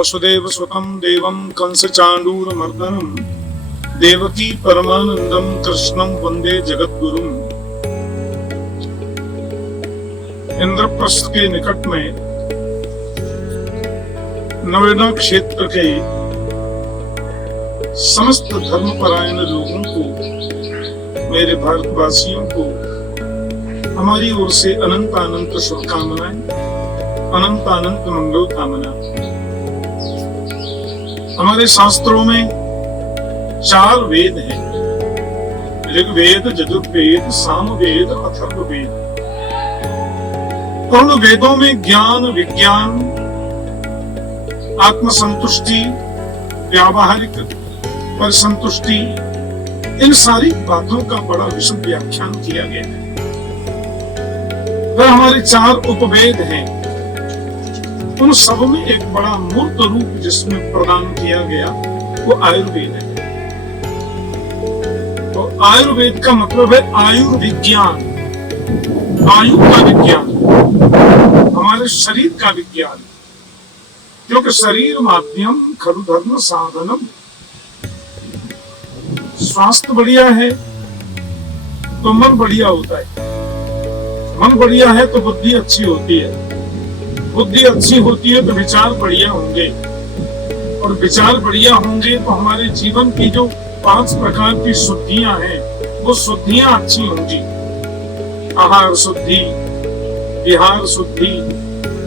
वसुदेव सुतं देवं कंस चाणूरमर्दनम देवकी परमानंदम कृष्णं वंदे जगद्गुरुम। इंद्रप्रस्थ के निकट में नवेदा क्षेत्र के समस्त धर्मपरायण लोगों को, मेरे भारतवासियों को हमारी ओर से अनंत अनंत शुभकामनाएं, अनंत अनंत मंगल कामना। हमारे शास्त्रों में 4 वेद हैं, ऋग्वेद, यजुर्वेद, सामवेद, अथर्ववेद। उन वेदों में ज्ञान, विज्ञान, आत्मसंतुष्टि, व्यावहारिक परिसंतुष्टि, इन सारी बातों का बड़ा विशद व्याख्यान किया गया है। वह हमारे 4 उपवेद हैं। उन सब में एक बड़ा मूर्त रूप जिसमें प्रदान किया गया वो आयुर्वेद है। तो आयुर्वेद का मतलब है आयुर्विज्ञान, आयु का विज्ञान, हमारे शरीर का विज्ञान। क्योंकि शरीर माध्यम खलु धर्म साधनम। स्वास्थ्य बढ़िया है तो मन बढ़िया होता है, मन बढ़िया है तो बुद्धि अच्छी होती है, बुद्धि अच्छी होती है तो विचार बढ़िया होंगे, और विचार बढ़िया होंगे तो हमारे जीवन की जो 5 प्रकार की शुद्धियां हैं वो शुद्धियां अच्छी होंगी। आहार शुद्धि, विहार शुद्धि,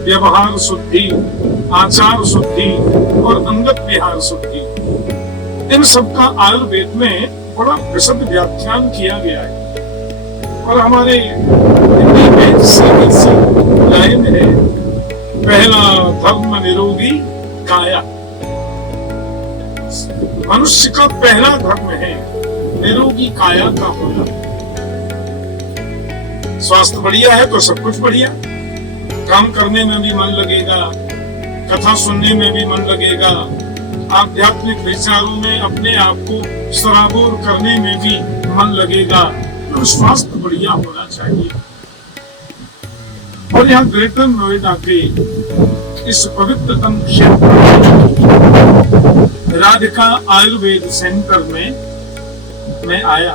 व्यवहार शुद्धि, आचार शुद्धि और अंगत विहार शुद्धि। इन सब का आयुर्वेद में बड़ा विशद व्याख्यान किया गया है। और हमारे हिंदी में सीधी लाइन है, पहला धर्म निरोगी काया। मनुष्य का पहला धर्म है निरोगी काया का होना। स्वास्थ्य बढ़िया है तो सब कुछ बढ़िया, काम करने में भी मन लगेगा, कथा सुनने में भी मन लगेगा, आध्यात्मिक विचारों में अपने आप को सराबोर करने में भी मन लगेगा। तो स्वास्थ्य बढ़िया होना चाहिए। और यहाँ ग्रेटर नोएडा के इस पवित्रतम क्षेत्र राधिका आयुर्वेद सेंटर में मैं आया,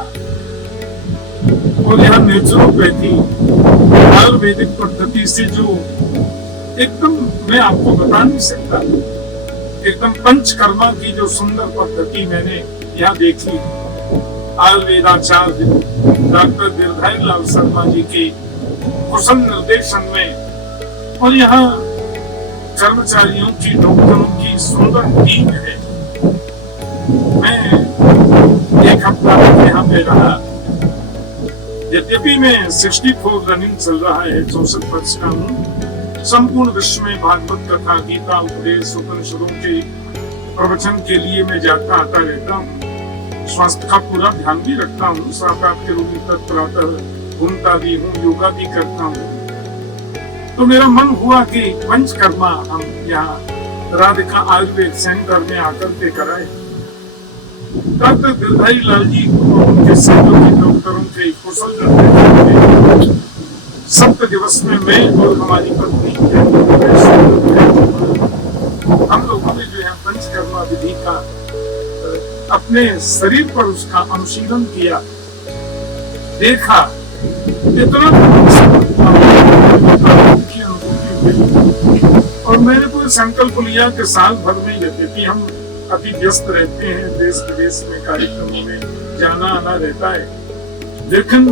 और यहाँ नेचुरोपैथी आयुर्वेदिक पद्धति से जो एकदम मैं आपको बता नहीं सकता, एकदम पंचकर्मा की जो सुंदर पद्धति मैंने यहाँ देखी आयुर्वेदाचार्य डॉक्टर दीर्घायु लाल शर्मा जी के कुशल निर्देशन में, और यहाँ कर्मचारियों की, डॉक्टरों की सुंदर टीम है। मैं 1 हफ्ता तक यहाँ पे रहा। यद्यपि मैं 64 रनिंग चल रहा है, 64 वर्ष का हूँ। संपूर्ण विश्व में भागवत कथा, गीता, उपदेश, उपनिषदों के प्रवचन के लिए मैं जाता आता रहता हूँ। स्वास्थ्य का पूरा ध्यान भी रखता हूँ। 7-8 किलोमीटर प्रातः घूमता भी हूँ, योगा भी करता हूँ। तो मेरा मन हुआ कि पंचकर्मा हम यहाँ राधिका आयुर्वेद सेंटर में आकर के कराए। डॉक्टर दीर्घायु लाल जी को उनके सहयोगी डॉक्टरों के कुशल निर्देशन में 7 दिवस में मैं और हमारी पत्नी हम लोगों ने जो है पंचकर्मा विधि का अपने शरीर पर उसका अनुशीलन किया, देखा, इतना और मैंने कोई संकल्प लिया कि साल भर में, यद्यपि हम अति व्यस्त रहते हैं, देश विदेश में कार्यक्रमों में जाना आना रहता है, लेकिन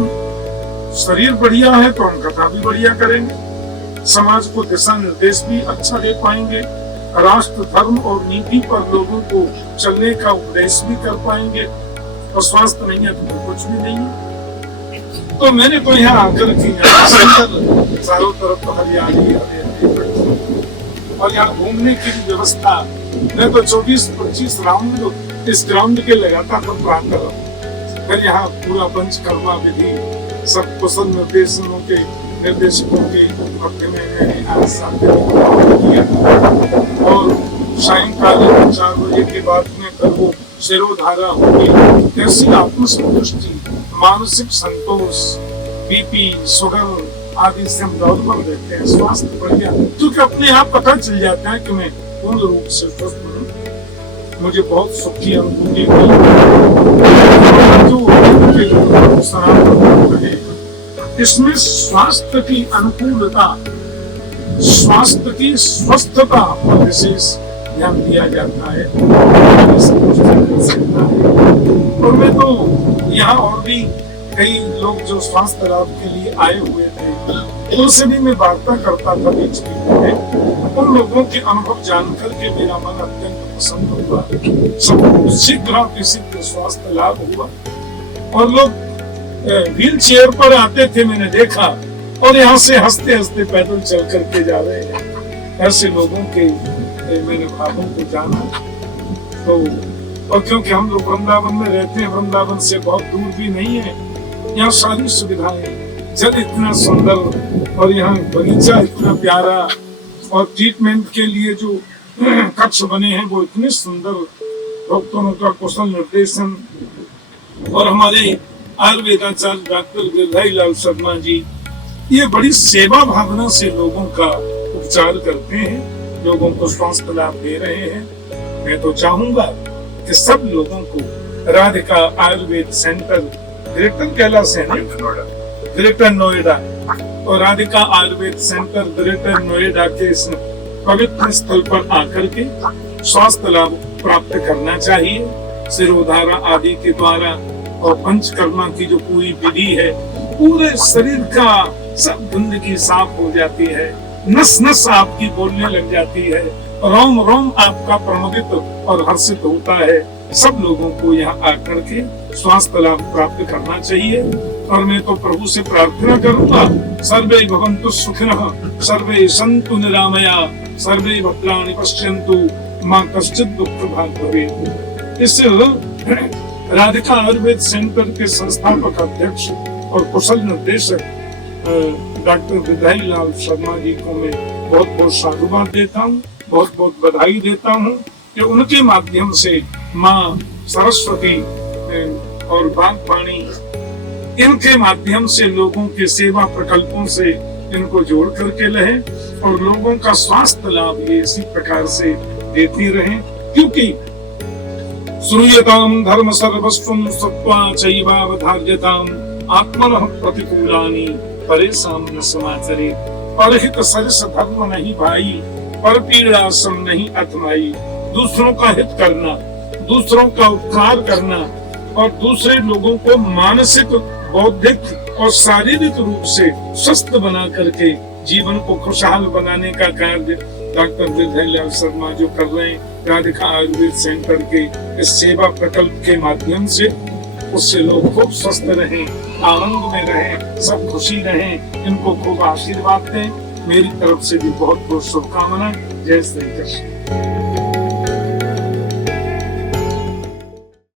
शरीर बढ़िया है तो हम कथा भी बढ़िया करेंगे, समाज को दिशा निर्देश भी अच्छा दे पाएंगे, राष्ट्र, धर्म और नीति पर लोगों को चलने का उपदेश भी कर पाएंगे। और स्वास्थ्य नहीं है तो कुछ भी नहीं है। तो मैंने तो यहाँ आकर के चारों तरफ तो हरियाली और यहाँ घूमने की भी व्यवस्था, मैं तो 24-25 राउंड इस ग्राउंड के लगाता था प्रातः। फिर यहाँ पूरा पंचकर्मा विधि सब कुशल निर्देशकों के मध्य में मैंने आज साथ किया, और सायंकाल 4 बजे के बाद में फिर वो शिरोधारा होगी। ऐसी आत्मसंतुष्टि, मानसिक संतोष, बीपी, शुगर आदि से हम नॉर्मल रहते हैं, स्वास्थ्य बढ़िया, क्योंकि अपने आप पता चल जाता है कि मैं पूर्ण रूप से स्वस्थ हूँ। मुझे बहुत सुखी अनुभूति हुई। जो सनातन है इसमें स्वास्थ्य की अनुकूलता, स्वास्थ्य की स्वस्थता पर विशेष ध्यान दिया जाता है। और मैं तो यहाँ और भी कई लोग जो स्वास्थ्य लाभ के लिए आए हुए थे उनसे भी मैं वार्ता करता था बीच में। उन लोगों के अनुभव जानकर के मेरा मन अत्यंत प्रसन्न हुआ। सब शीघ्र शीघ्र स्वास्थ्य लाभ हुआ और लोग व्हील चेयर पर आते थे, मैंने देखा, और यहाँ से हंसते हंसते पैदल चल करके जा रहे हैं। ऐसे लोगों के मैंने भावों को जाना। तो और क्योंकि हम लोग वृंदावन में रहते हैं, वृंदावन से बहुत दूर भी नहीं है, यहाँ सारी सुविधाएं, जल इतना सुंदर और यहाँ बगीचा इतना प्यारा और ट्रीटमेंट के लिए जो कक्ष बने हैं वो इतने सुंदर, डॉक्टरों का कुशल निर्देशन, और हमारे आयुर्वेदाचार्य डॉक्टर गिरधारी लाल शर्मा जी ये बड़ी सेवा भावना से लोगों का उपचार करते हैं, लोगों को स्वास्थ्य लाभ दे रहे हैं। मैं तो चाहूंगा कि सब लोगों को राधिका आयुर्वेद सेंटर ग्रेटर कैलाश है, ग्रेटर नोएडा, और राधिका आयुर्वेद सेंटर ग्रेटर नोएडा के इस पवित्र स्थल पर आकर के स्वास्थ्य लाभ प्राप्त करना चाहिए। सिरोधारा आदि के द्वारा और पंचकर्मा की जो पूरी विधि है, पूरे शरीर का सब गंदगी साफ हो जाती है, नस नस आपकी बोलने लग जाती है, रोम रोम आपका प्रणोदित और हर्षित होता है। सब लोगों को यहाँ आकर के स्वास्थ्य लाभ प्राप्त करना चाहिए। और मैं तो प्रभु से प्रार्थना करूंगा, सर्वे भवन्तु सुखिनः, सर्वे सन्तु निरामया, सर्वे भद्राणि पश्यन्तु, मा कश्चित् दुःख भाग् भवेत्। इस राधिका आयुर्वेद सेंटर के संस्थापक अध्यक्ष और कुशल निर्देशक डॉक्टर गिरधारी लाल शर्मा जी को मैं बहुत बहुत साधुवाद देता हूँ, बहुत बहुत बधाई देता हूँ कि उनके माध्यम से माँ सरस्वती और बागवाणी, इनके माध्यम से लोगों के सेवा प्रकल्पों से इनको जोड़ करके रहे और लोगों का स्वास्थ्य लाभ ये इसी प्रकार से देती रहे। क्योंकि श्रूयताम धर्म सर्वस्वं सत्वा चैवावधार्यताम आत्मनः प्रतिकूलानि परेशान न समाचरे। परहित सरिस धर्म नहीं भाई, पर पीड़ा सम नहीं अथमाई। दूसरों का हित करना, दूसरों का उपकार करना और दूसरे लोगों को मानसिक, बौद्धिक और शारीरिक रूप से स्वस्थ बना करके जीवन को खुशहाल बनाने का कार्य डॉक्टर गिरधारी लाल शर्मा जो कर रहे हैं राधिका आयुर्वेद सेंटर के इस सेवा प्रकल्प के माध्यम से, उससे लोग खूब स्वस्थ रहें, आनंद में रहें, सब खुशी रहें, इनको खूब आशीर्वाद दें। मेरी तरफ से भी बहुत बहुत शुभकामनाएं। जय श्री कृष्ण।